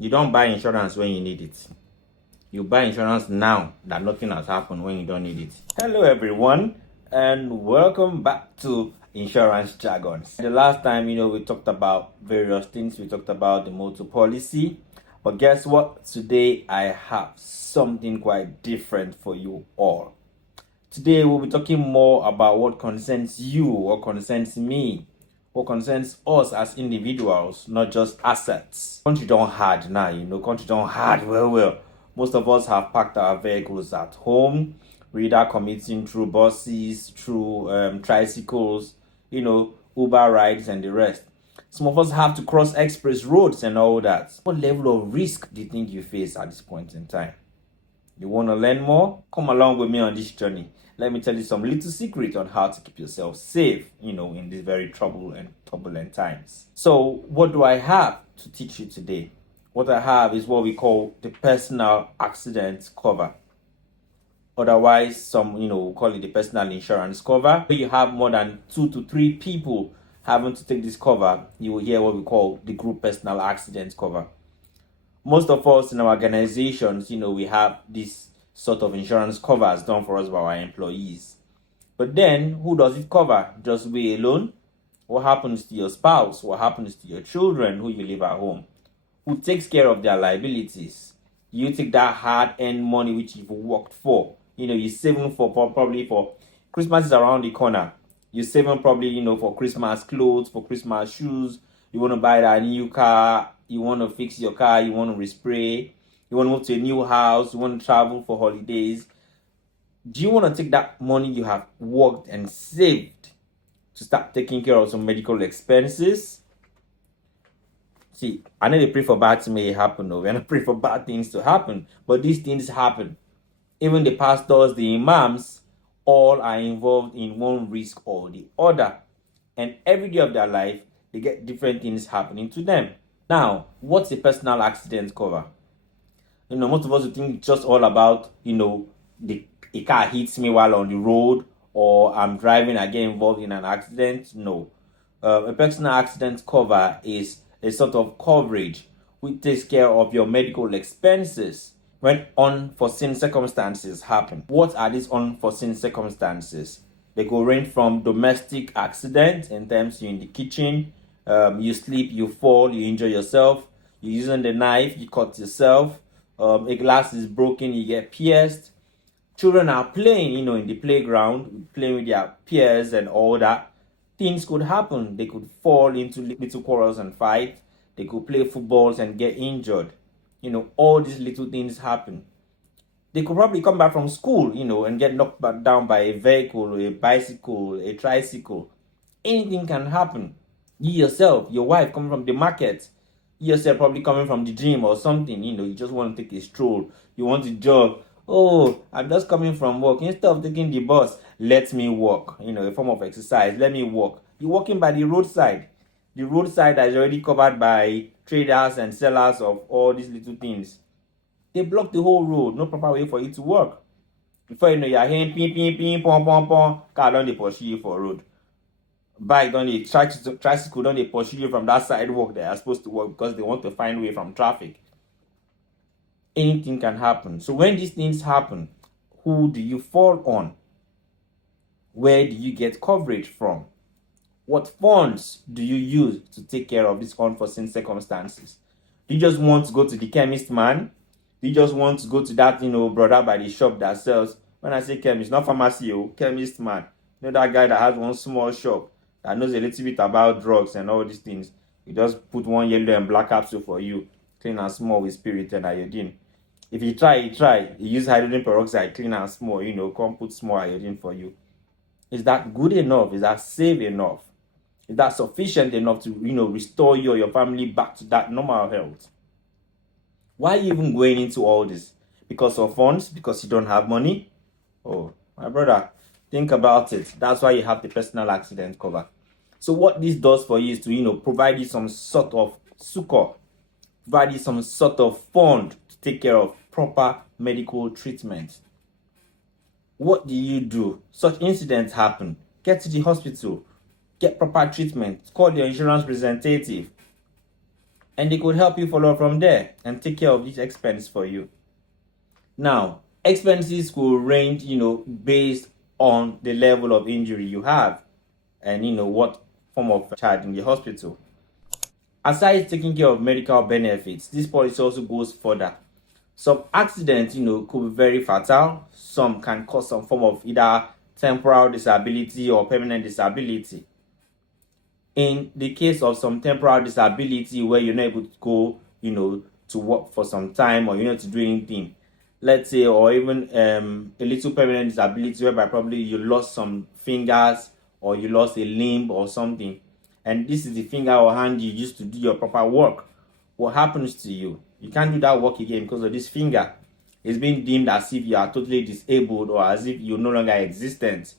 You don't buy insurance when you need it. You buy insurance now that nothing has happened when you don't need it. Hello, everyone, and welcome back to Insurance Jargons. The last time, we talked about various things. We talked about the motor policy. But guess what? Today, I have something quite different for you all. Today, we'll be talking more about what concerns you, what concerns me, what concerns us as individuals, not just assets. Country don't hard now, country don't hard well. Most of us have parked our vehicles at home. We're either commuting through buses, through tricycles, Uber rides and the rest. Some of us have to cross express roads and all that. What level of risk do you think you face at this point in time? You want to learn more? Come along with me on this journey. Let me tell you some little secret on how to keep yourself safe, in these very troubled and turbulent times. So, what do I have to teach you today? What I have is what we call the personal accident cover. Otherwise, some, we call it the personal insurance cover. When you have more than 2 to 3 people having to take this cover, you will hear what we call the group personal accident cover. Most of us in our organizations, we have this sort of insurance covers done for us by our employees. But then, who does it cover? Just we alone? What happens to your spouse? What happens to your children who you leave at home? Who takes care of their liabilities? You take that hard-earned money which you've worked for. You're saving for probably for Christmas is around the corner. You're saving probably, for Christmas clothes, for Christmas shoes. You want to buy that new car. You want to fix your car. You want to respray. You want to move to a new house. You want to travel for holidays. Do you want to take that money you have worked and saved to start taking care of some medical expenses? See, I know they pray for bad things may happen. No, we don't pray for bad things to happen. But these things happen. Even the pastors, the imams, all are involved in one risk or the other. And every day of their life, they get different things happening to them. Now, what's a personal accident cover? Most of us would think it's just all about, a car hits me while on the road, or I'm driving, I get involved in an accident. No. A personal accident cover is a sort of coverage which takes care of your medical expenses when unforeseen circumstances happen. What are these unforeseen circumstances? They go range from domestic accidents, in terms you're in the kitchen, you sleep, you fall, you injure yourself, you're using the knife, you cut yourself, a glass is broken, you get pierced. Children are playing, in the playground, playing with their peers and all that. Things could happen. They could fall into little quarrels and fight. They could play footballs and get injured. All these little things happen. They could probably come back from school, and get knocked back down by a vehicle, or a bicycle, a tricycle. Anything can happen. You yourself, your wife coming from the market, you yourself probably coming from the gym or something, you just want to take a stroll. You want to jog. Oh, I'm just coming from work. Instead of taking the bus, let me walk. A form of exercise. Let me walk. You're walking by the roadside. The roadside is already covered by traders and sellers of all these little things. They block the whole road. No proper way for you to walk. Before you know, you're hearing ping, ping, ping, pom, pom, pom. Car don't they pursue you for road. Bike don't they, tricycle don't they pursue you from that sidewalk they are supposed to walk because they want to find way from traffic. Anything can happen. So when these things happen, who do you fall on? Where do you get coverage from? What funds do you use to take care of these unforeseen circumstances? Do you just want to go to the chemist man? Do you just want to go to that, brother by the shop that sells? When I say chemist, not pharmacy, chemist man. That guy that has one small shop that knows a little bit about drugs and all these things. He just put one yellow and black capsule for you, clean and small with spirit and iodine. If you try. He use hydrogen peroxide, clean and small, come put small iodine for you. Is that good enough? Is that safe enough? Is that sufficient enough to, restore you or your family back to that normal health? Why are you even going into all this? Because of funds? Because you don't have money? Oh, my brother, think about it. That's why you have the personal accident cover. So what this does for you is to, provide you some sort of succor, provide you some sort of fund to take care of proper medical treatment. What do you do? Such incidents happen. Get to the hospital. Get proper treatment. Call your insurance representative. and they could help you follow from there and take care of this expense for you. Now, expenses could range, based on the level of injury you have and, what form of charge in the hospital. Aside taking care of medical benefits, this policy also goes further. Some accidents, could be very fatal. Some can cause some form of either temporal disability or permanent disability. In the case of some temporal disability where you're not able to go, to work for some time, or you're not to do anything, let's say, or even a little permanent disability whereby probably you lost some fingers or you lost a limb or something, and this is the finger or hand you used to do your proper work. What happens to you? You can't do that work again because of this finger. It's being deemed as if you are totally disabled or as if you're no longer existent.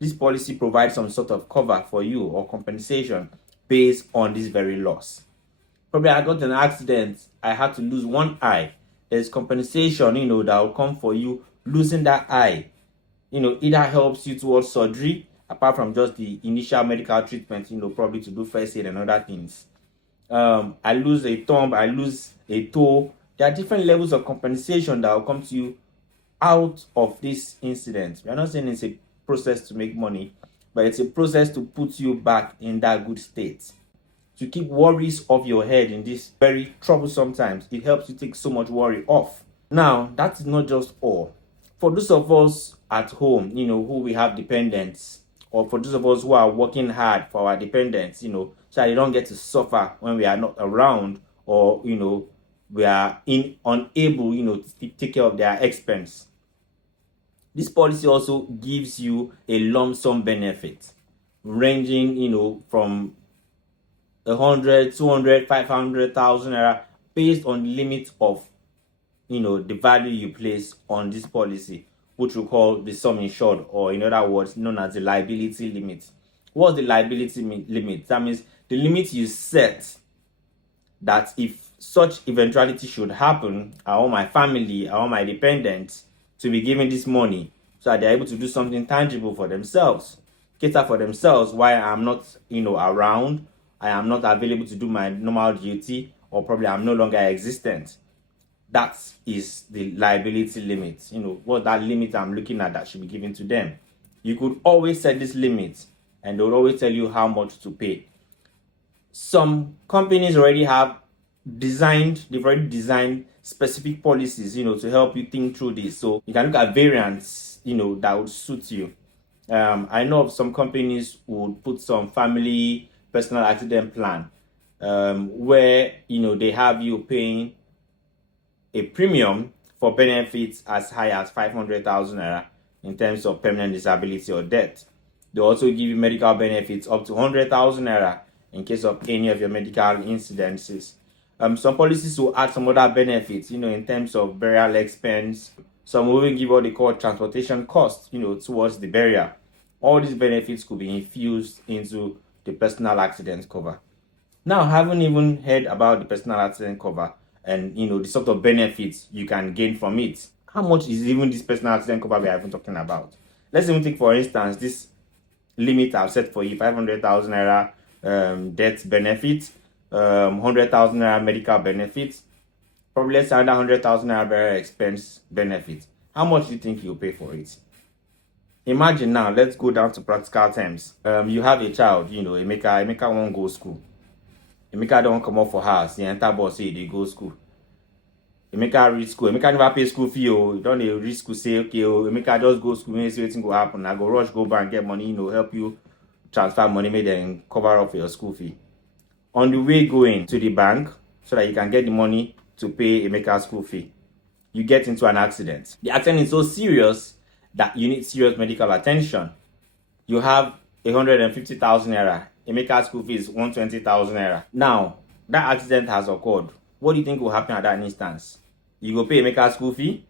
This policy provides some sort of cover for you or compensation based on this very loss. Probably I got in an accident, I had to lose one eye. There's compensation, that will come for you losing that eye. Either helps you towards surgery, apart from just the initial medical treatment, probably to do first aid and other things. I lose a thumb, I lose a toe. There are different levels of compensation that will come to you out of this incident. We are not saying it's a process to make money, but it's a process to put you back in that good state. To keep worries off your head in this very troublesome times, it helps you take so much worry off. Now, that is not just all. For those of us at home, who we have dependents, or for those of us who are working hard for our dependents, so they don't get to suffer when we are not around, or, we are unable, to take care of their expense. This policy also gives you a lump sum benefit ranging, from 100, 200, 500,000 naira based on the limit of, the value you place on this policy, which we call the sum insured, or in other words, known as the liability limit. What's the liability limit? That means the limit you set that if such eventuality should happen, I want my family, I want my dependents to be given this money so that they're able to do something tangible for themselves, cater for themselves while I'm not, around, I am not available to do my normal duty, or probably I'm no longer existent. That is the liability limit. What that limit I'm looking at that should be given to them. You could always set this limit and they'll always tell you how much to pay. Some companies they've already designed specific policies, to help you think through this. So you can look at variants, that would suit you. I know of some companies would put some family personal accident plan, where, they have you paying a premium for benefits as high as 500,000 naira in terms of permanent disability or death. They also give you medical benefits up to 100,000 naira in case of any of your medical incidences. Some policies will add some other benefits, in terms of burial expense. Some will even give what they call transportation costs, towards the burial. All these benefits could be infused into the personal accident cover. Now, I haven't even heard about the personal accident cover and, the sort of benefits you can gain from it. How much is even this personal accident cover we are even talking about? Let's even take, for instance, this limit I've set for you, 500,000 naira death benefit, 100,000 naira medical benefits, probably let's say 100,000 naira burial expense benefit. How much do you think you'll pay for it? Imagine now, let's go down to practical terms. You have a child, Emeka won't go school. Emeka don't come up for house, he enter bus, say they go school. Emeka reach school, Emeka never pay school fee, don't they reach school, say, okay, Emeka just go school, maybe see what go happen. I go rush, go back and get money, help you transfer money, maybe then cover up for your school fee. On the way going to the bank, so that you can get the money to pay Emeka's school fee, you get into an accident. The accident is so serious that you need serious medical attention. You have 150,000 naira. Emeka's school fee is 120,000 naira. Now, that accident has occurred. What do you think will happen at that instance? You go pay Emeka's school fee?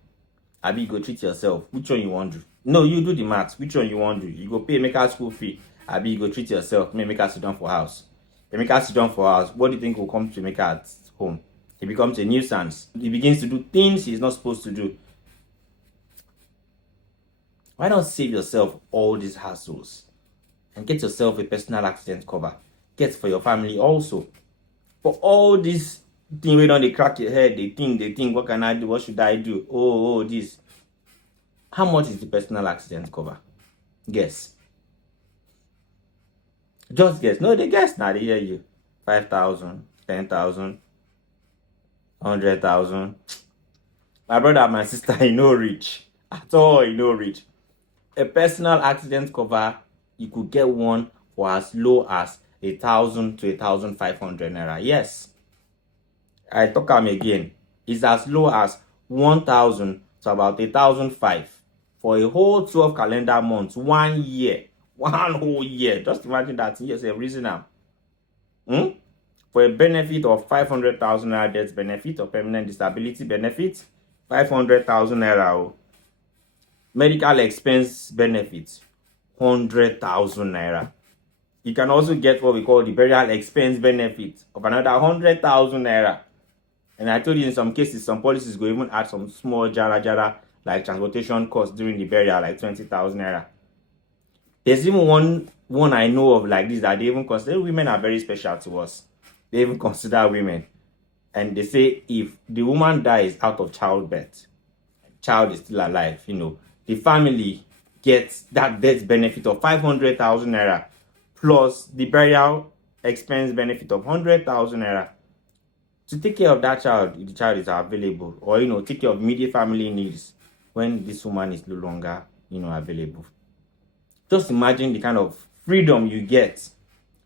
Abi you go treat yourself? Which one you want to do? No, you do the math. Which one you want to do? You go pay Emeka's school fee? Abi you go treat yourself? Make Emeka sit down for house. Emeka sit down for house. What do you think will come to Emeka at home? He becomes a nuisance. He begins to do things he's not supposed to do. Why not save yourself all these hassles and get yourself a personal accident cover? Get for your family also. For all these Thing we don't they crack your head, they think, what can I do? What should I do? Oh, this. How much is the personal accident cover? Guess. Just guess. No, they guess now. They hear you. 5,000, 10,000, 100,000. My brother and my sister, you know, rich. At all, you know, rich. A personal accident cover, you could get one for as low as 1,000 to 1,500 naira. Yes. I talk am again. It's as low as 1,000 to about 1,005 for a whole 12 calendar months, 1 year, one whole year. Just imagine that in yourself, reason now. For a benefit of 500,000 naira death benefit or permanent disability benefit, 500,000 naira. Oh. Medical expense benefit, 100,000 naira. You can also get what we call the burial expense benefit of another 100,000 naira. And I told you in some cases, some policies go even add some small jara like transportation costs during the burial, like 20,000 naira. There's even one I know of like this that they even consider women are very special to us. They even consider women. And they say if the woman dies out of childbirth, child is still alive, the family gets that death benefit of 500,000 naira plus the burial expense benefit of 100,000 naira. To take care of that child, if the child is available, or take care of immediate family needs when this woman is no longer available. Just imagine the kind of freedom you get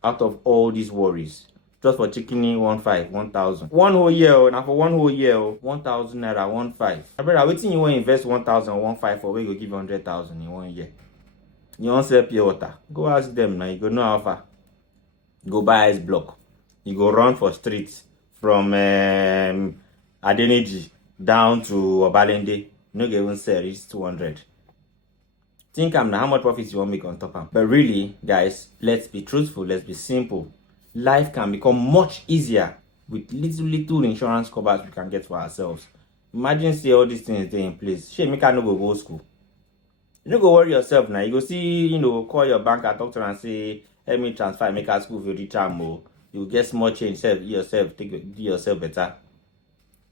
out of all these worries just for chickening 1,000 one whole year. Now for one whole year 1,000 naira 15. My brother, wetin you want invest 1,000 15 for, where you go give 100,000 in 1 year? You want sell pure water, go ask them now. You go know how far. Go buy ice block, you go run for streets from Adeniji down to Obalende. You no go even sell reach 200. Think am now how much profit you want make on top am. But really, guys, let's be truthful, let's be simple. Life can become much easier with little insurance covers we can get for ourselves. Imagine say all these things dey in place. Shey make I no go school. You no go worry yourself now. You go see, call your bank and talk to them and say, help me transfer, make our school fee reach am o. You get small change, do yourself better.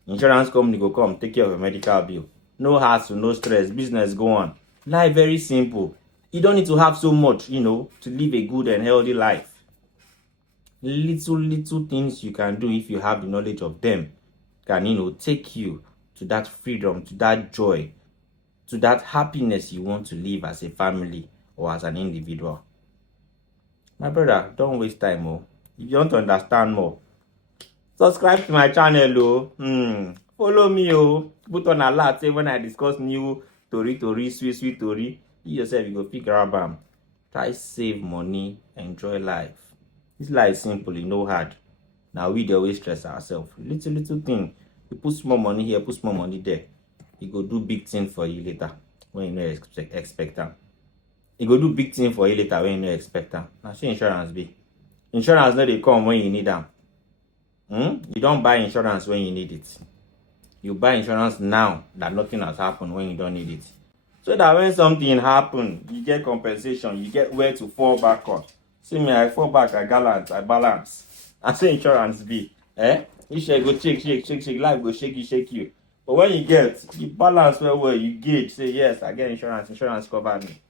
Insurance company go come take care of your medical bill. No hassle, no stress, business go on. Life very simple. You don't need to have so much, to live a good and healthy life. Little things you can do if you have the knowledge of them can, take you to that freedom, to that joy, to that happiness you want to live as a family or as an individual. My brother, don't waste time. If you want to understand more, subscribe to my channel. Follow me. Put on alert say when I discuss new tori, sweet tori. You yourself, you go pick grab am. Try save money, enjoy life. This life is simple, no hard. Now we dey always stress ourselves. Little thing. You put small money here, put small money there. It go do big thing for you later when you no expect them. It go do big thing for you later when you no expect them. Now see insurance be. Insurance no dey come when you need them. You don't buy insurance when you need it. You buy insurance now that nothing has happened when you don't need it. So that when something happen, you get compensation, you get where to fall back on. See me, I fall back, I balance. I say insurance be. You shall go shake, life go shake you. But when you balance well, you gauge, say yes, I get insurance cover me.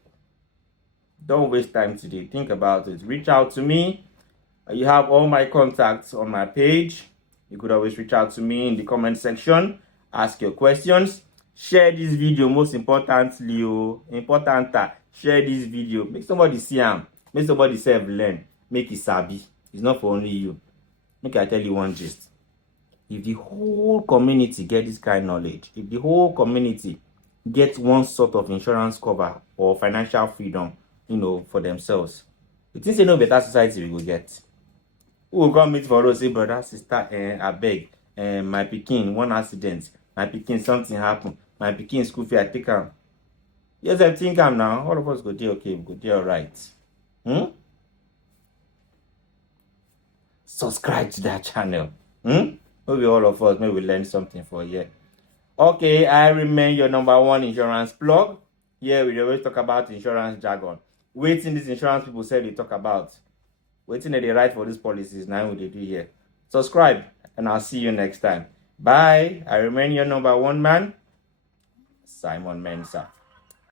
Don't waste time today. Think about it. Reach out to me. You have all my contacts on my page. You could always reach out to me in the comment section. Ask your questions. Share this video, most importantly. Share this video. Make somebody see them. Make somebody self learn. Make it sabi. It's not for only you. Make I tell you one gist. If the whole community get this kind of knowledge, if the whole community gets one sort of insurance cover or financial freedom, for themselves, you think say no better society we go get? Who will come meet for us, say, brother, sister, I beg, my pikin, one accident, my pikin, something happen, my pikin school fee, I take am. Yes, I think I'm now. All of us go there, okay, we go there, all right. Subscribe to that channel. Maybe all of us, maybe we learn something for here. Okay, I remain your number one insurance plug. Here we always talk about insurance jargon. Waiting these insurance people say they talk about. Waiting that they write for these policies, now what they do here. Subscribe. and I'll see you next time. Bye. I remain your number one man, Simon Mensah.